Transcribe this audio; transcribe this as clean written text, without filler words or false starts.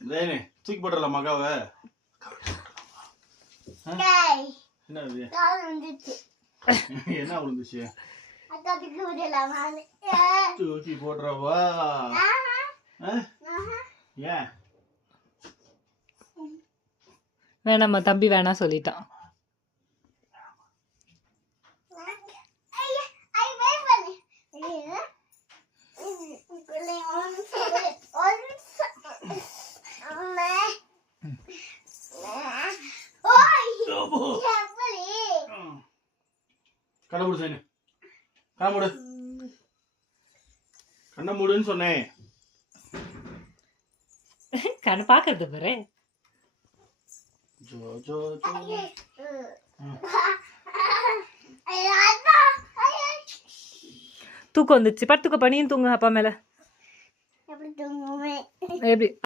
தேனே தூக்கி போட்டுறலாம் மகாவை. என்ன இது? என்ன விழுந்துச்சு? தூக்கி போடுறவா? ஏன் வேணாம்மா தம்பி வேணா சொல்லிட்டான். கண்ண மூடு சேனு, கண்ண மூடு, கண்ண மூடுன்னு சொன்னேன். கண்ணு பாக்குறது பாரு. Joe Joe Joe. தூக்கம் வந்துச்சு, படுத்துக்க. பனியும் தூங்க அப்பா மேல. எப்படி